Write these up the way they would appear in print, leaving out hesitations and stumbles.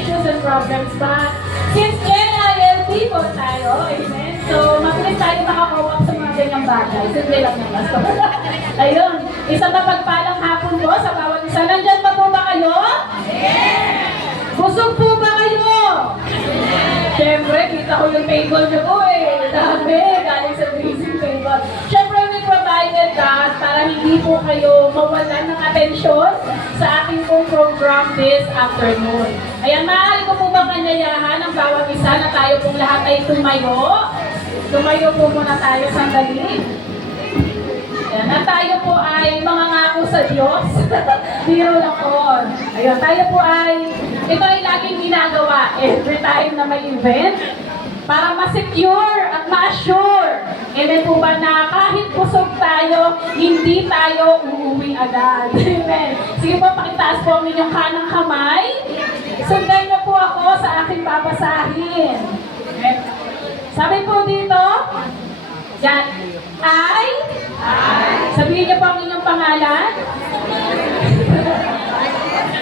issues and problems. But since NILP po tayo, amen, so mabilis tayo makakope sa mga ganyang bagay. Simple lang naman. So, ayun, isang mapagpalang hapon po sa bawat isa. Nandyan pa po ba kayo? Yes! Busog po ba kayo? Yes! Siyempre, kita ko yung table niyo po eh. Dami, galing sa busy table. Siyempre, we provided that para hindi po kayo mawalan ng atensyon sa ating pong program this afternoon. Ayan, maaari ko po bang kanyayahan ang bawat isa na tayo pong lahat ay tumayo? Tumayo po muna tayo sandali. Ayan, at tayo po ay mangangako sa Diyos. Biro lang po. Ayun, tayo po ay, ito ay laging ginagawa every time na may event para ma-secure at ma-assure. Amen po ba na kahit busog tayo, hindi tayo uuwi agad. Amen. Sige po, pakitaas po ang inyong kanang kamay. Sundan niyo po ako sa aking babasahin. Amen. Sabi po dito, yan, I. Sabihin niyo po ang inyong pangalan.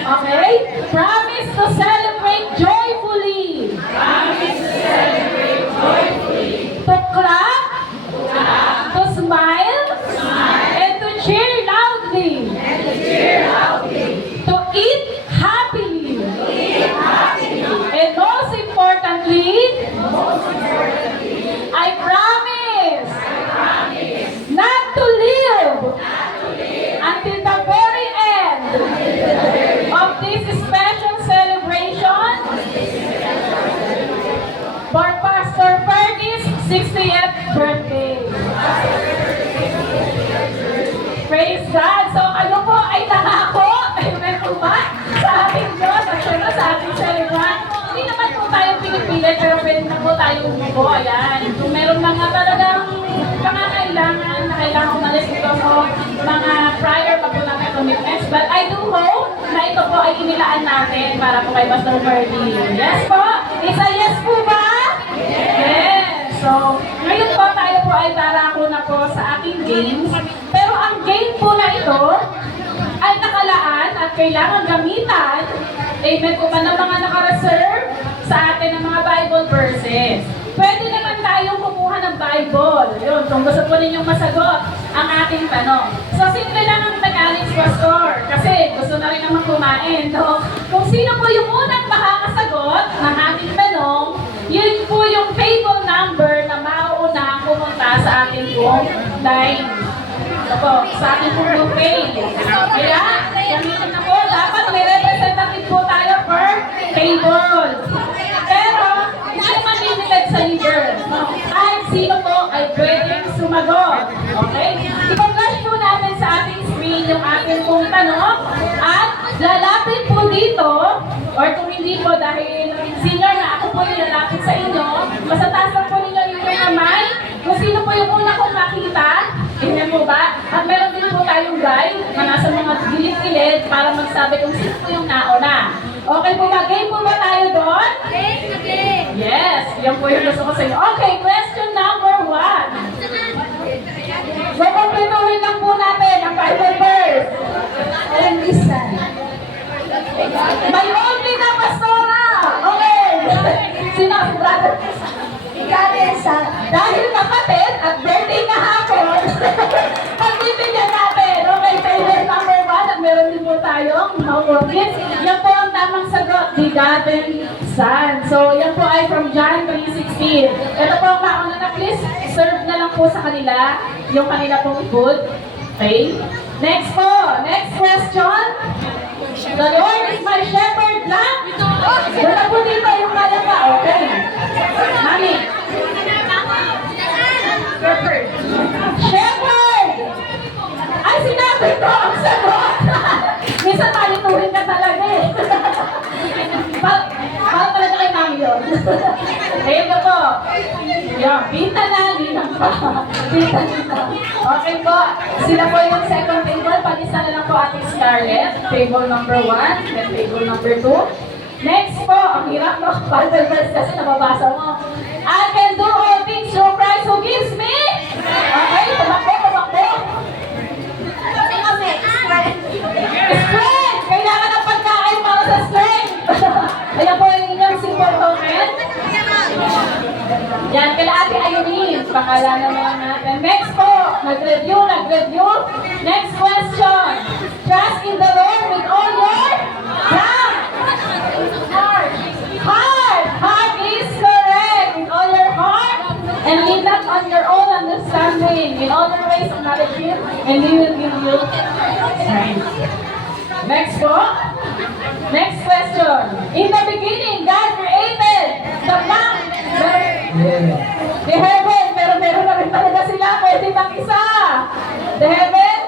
Okay? Promise to celebrate joyfully. Promise to celebrate joyfully. To clap. To smile. And to cheer loudly. And to cheer loudly. To eat happily. To eat happily. And most importantly, I promise not to live until the very end of this special celebration for Pastor Fergie's 60th birthday. Praise God! So kayo po ay nangako, amen po ba? Sa ating Diyos at syempre sa ating celebrant. Hindi naman po tayo pinipilit pero pwede na po tayo umupo. Ayan. Kung meron mga talagang pangangailangan na kailangan umalis ito so mga prior pa po natin commitments. But I do hope na ito po ay inilaan natin para po kay Pastor Fergie. Yes po? It's a yes po ba? Yes! So, ngayon po tayo po ay darako na po sa ating games. Pero ang game po na ito ay nakalaan at kailangan gamitan, amen po ba, ng mga nakareserve sa atin ng mga Bible verses. Pwede naman tayong kumuha ng Bible. Yun, kung gusto po ninyong masagot ang ating tanong. So, simple lang ang mechanics, Pastor. Kasi gusto na rin naman kumain. So, kung sino po yung unang makakasagot ng ating tanong, yun po yung table number na mauunang pumunta sa ating pong line. Ito po, sa ating pong blue page. Kaya, gamitin na po, dapat may representative po tayo per table. Pero, hindi naman limited sa leader. Kahit sino po ay pwedeng sumagot. Okay? I-flash po natin sa ating screen yung ating pong tanong at lalapit po dito, or kung hindi po dahil senior na ako po yung lalapit sa inyo, masataas lang po ninyo yung kamay. Kung sino po yung una kong makita, tingnan mo ba? At meron din po tayong guide na nasa mga gilid-gilid para magsabi kung sino po yung nauna. Okay po ba? Game po ba tayo doon? Yes! Yan po yung gusto ko sa inyo. Okay, question number 1. So, kumpletuhin lang po natin ang Bible verse. Alam isa. May only na pastora! Okay! Sino? Brother? Ikanesa. Dahil kapatid at birthday kahapon, pagbibigyan natin. Okay, favorite number 1 at meron din po tayong mawagin. Yan po ang tamang sagot, Begotten Son. So, yan po ay from John 3:16. Ito po ang mauna na, please serve na lang po sa kanila yung kanila pong food. Okay? Next po, next question. The Lord is my shepherd lang. Wala po dito yung kaya pa. Okay. Mami. Shepherd. Shepherd! Ay, sinabi ko ang sagot. Minsan palituhin ka talaga eh. Parang talaga kay Mami yun. Ayun ko po. Yan, bita na, linang pa. Bita na. Okay po. Sila po yung second table. Palisa na lang po ating Scarlett. Table number 1. Then table number 2. Next po, ang hirap no? Bible verse kasi nababasa mo. I can do all things through Christ who gives me. Okay, tumakbo, tumakbo. Strength! Kailangan ng pagkain para sa strength. Ayan po In all your ways, acknowledge Him, and He will give you strength. Next po. Next question. In the beginning, God created the blank, the heaven, pero meron na rin talaga sila, pwede pang isa. The heaven?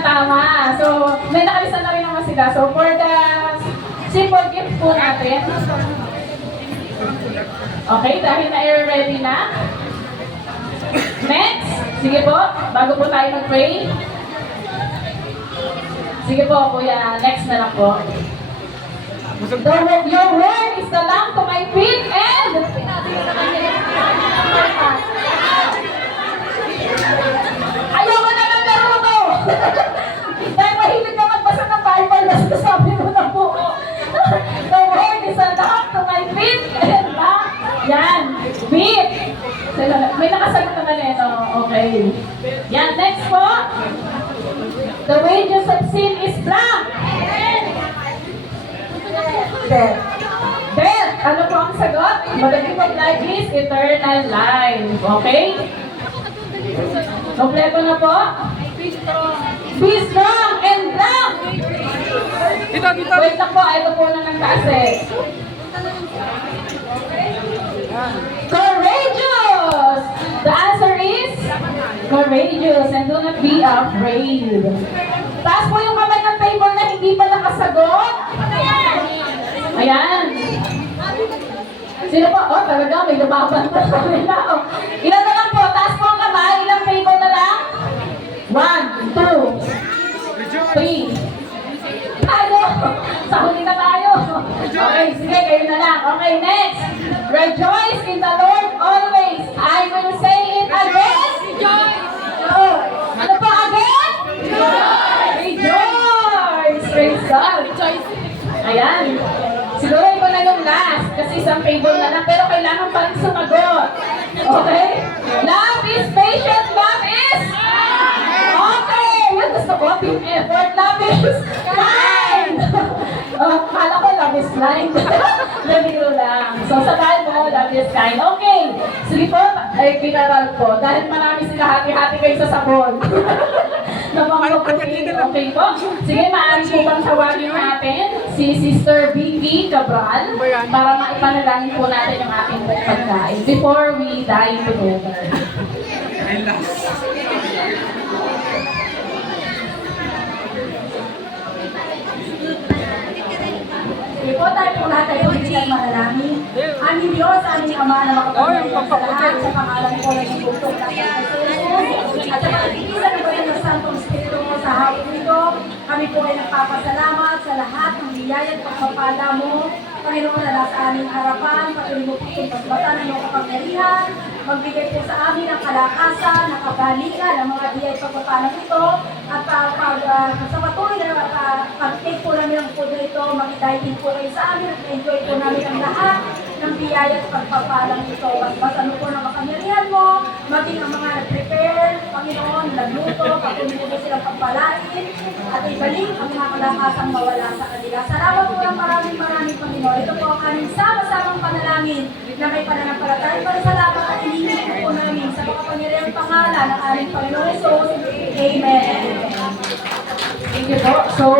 Tama. So, may nakalisa na rin naman sila. So, for the simple gift po natin. Okay, dahil na-ready na. Next. Sige po, bago po tayo mag-pray. Sige po, kuya. Next na lang po. Your word is the lamp to my feet and... Ayoko na ng naruto! Dahil mahilig ka magbasa ng Bible, basta sabi mo na po. The word is a lamp to my feet and lamp. Yan, feet. May nakasagot naman eh, no? Okay. Yan, next po. The wages of sin is blank. Death. Death. Ano po ang sagot? But the gift of life is eternal life. Okay? Kompleto na po? Be strong and blank. Wait lang po, ito po na nagtaas eh. Courageous! The answer is courageous and do not be afraid. Taas po yung kamay ng table na hindi pa nakasagot. Ayan. Sino po? Oh, talaga, may lumaban pa sa kanila. Oh. Ilan na lang po? Taas po ang kamay. Ilang table na lang? 1, 2, 3. Tayo! Sa huli na tayo. Okay, sige, kayo na lang. Okay, next. Rejoice in the Lord always. I will say it again. Oh, ano pa again? Rejoice! Praise God. Ayan. Siguro ito na yung last kasi isang table na lang pero kailangan pa rin sumagot. Okay? Love is patient. Love is? Okay! Yun, gusto ko. Team effort. Love is kind. Kala ko love is blind. Nabiro lang. So, sabahin mo, love is kind. Okay. Sige po, ay pinaral po. Dahil marami sila hati-hati kayo sa sabon. Okay po. Sige, maaari po bang tawagin natin si Sister Vicky Cabral para maipanalangin po natin yung ating pagkain before we dine together. Sige po, tayo po lahat ay pagkikita manalangin. Aming Diyos, aming Ama na makapangyarihan sa lahat, sa pangalan ko na yung bugtong ng Jesus, at sa pagkikisan ng Banal na Santong Espiritu mo sa hapon nito, kami po ay nagpapasalamat sa lahat ng biyaya at pagpapala mo, Panginoon na nasa aming harapan, patuloy mo po itong pagbata ng iyong kapangyarihan, magbigay po sa amin ng kalakasan, nakabalikan, ang mga biyaya at pagpapalang ito, at sa patuloy na pag-take po namin ang food ito, mag-dine po kayo sa amin at enjoy po namin ang lahat ng biyaya at pagpapalang ito. At basano po ng kapangyarihan mo, maging ang mga nag-prepare, Panginoon, nagluto, patuloy po silang pagpalain, at ibalik ang mga kalakasang mawala sa kanila. Salamat po ng maraming Panginoon. Ito po ang aming sama-samang panalangin na may pananampalataya para sa laban at hinihingi po namin sa makapangyarihang pangalan ng aming Panginoon Jesus. Amen. Thank you po. So,